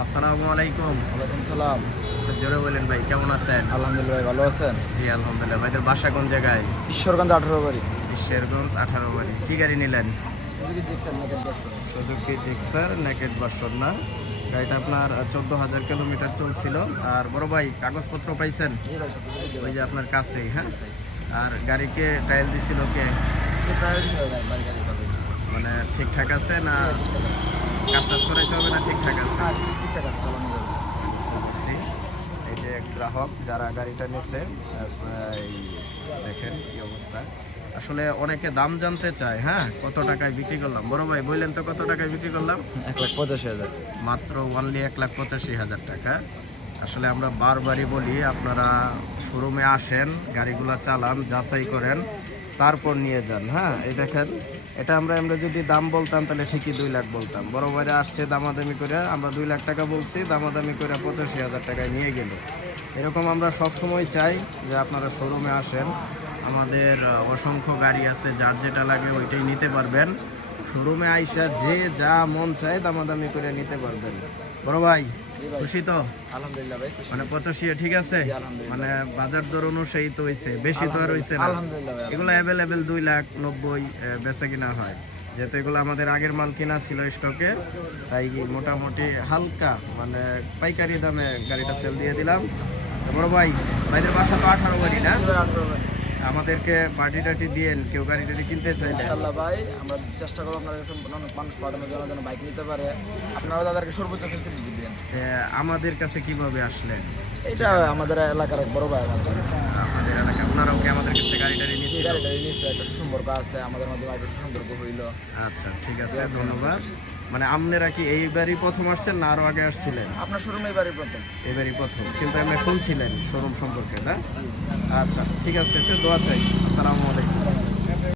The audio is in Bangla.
আসসালামু আলাইকুম। ওয়ালাইকুম সালাম। জোরে বলেন ভাই, কেমন আছেন? আলহামদুলিল্লাহ ভাই, ভালো আছেন? জি আলহামদুলিল্লাহ। ভাইদের বাসা কোন জায়গায়? ঈশ্বরগঞ্জ 18 বাড়ি। শেরগঞ্জ 18 বাড়ি। কি গাড়ি নিলেন? Suzuki Gixxer naked version. Suzuki Gixxer naked version না? গাড়িটা আপনার 14,000 কিলোমিটার চলছিল। আর বড় ভাই, কাগজপত্র পাইছেন? জি ভাই, সব কিছু ওই যে আপনার কাছেই, হ্যাঁ। আর গাড়িকে ট্রায়াল দিছিল কে? প্রায়োরিটি ছিল ভাই, বাড়ি গাড়ি পাবে। মানে ঠিকঠাক আছে না? কাজ টাজ করাইতে হবে না? ঠিকঠাক আছে। ঠিকঠাক আছে, চালানো যাবে। করছি। এই যে গ্রাহক যারা গাড়িটা নিচ্ছে, এই দেখেন কি অবস্থা। আসলে অনেকে দাম জানতে চায়, হ্যাঁ, কত টাকায় বিক্রি করলাম। বড় ভাই বললেন তো কত টাকায় বিক্রি করলাম? 1,85,000। মাত্র অনলি 1,85,000 টাকা। আসলে আমরা বারবারই বলি, আপনারা শোরুমে আসেন, গাড়িগুলো চালান, যাচাই করেন, তারপর নিয়ে যান। হ্যাঁ, এই দেখেন, এটা আমরা যদি দাম বলতাম তাহলে ঠিকই 2 লাখ বলতাম। বড় ভাইরা আসছে দামাদামি করে, আমরা 2 লাখ টাকা বলছি, দামাদামি করে 85,000 টাকায় নিয়ে গেল। এরকম আমরা সব সময় চাই যে আপনারা শোরুমে আসেন। আমাদের অসংখ্য গাড়ি আছে, যার যেটা লাগে ওইটাই নিতে পারবেন। শোরুমে আইসা যে যা মন চায় দামাদামি করে নিতে পারবেন। বড় ভাই, খুশি তো? আলহামদুলিল্লাহ ভাই, খুশি। মানে 85 ঠিক আছে? জি, আলহামদুলিল্লাহ। মানে বাজার দর অনুযায়ী তো হইছে, বেশি তো আর হইছে না। আলহামদুলিল্লাহ ভাই, এগুলো অ্যাভেলেবেল 2,90,000 বেচা কিনা হয়। যেহেতু এগুলো আমাদের আগের মাল কিনা ছিল স্টকে, তাই মোটামুটি হালকা মানে পাইকারি দামে গাড়িটা সেল দিয়ে দিলাম। তো বড় ভাই, ভাইদের বাসা তো 18 বাড়ি না? 18 বাড়ি। আমাদেরকে পার্টি টাটি দিয়েন, কেউ গাড়ি টাটি কিনতে চাইলে। ইনশাআল্লাহ ভাই, আমরা চেষ্টা করবো আপনাদের কাছে অনেক মানুষ পাঠানোর জন্য যেন বাইক নিতে পারে। আপনারা তাদেরকে সর্বোচ্চ ফেসিলিটি দিবেন। আমাদের কাছে কিভাবে আসলেন? এটা আমাদের এলাকার এক বড় ভাই আমাদের। আমাদের এলাকা ওনারাও কি আমাদের কাছে গাড়ি টাড়ি এই নিয়েছিল? গাড়িটা নিশ্চয়ই একটা সুসম্পর্ক আছে, আমাদের মধ্যে একটা সুসম্পর্ক হইলো। আচ্ছা ঠিক আছে, ধন্যবাদ। মানে আপনারা কি এইবারই প্রথম আসছেন না আরো আগে আসছিলেন? আপনার শোরুমে এবারই প্রথম। এবারই প্রথম, কিন্তু আপনি শুনছিলেন শোরুম সম্পর্কে, না? আচ্ছা ঠিক আছে, তো দোয়া চাই। আসসালামু আলাইকুম।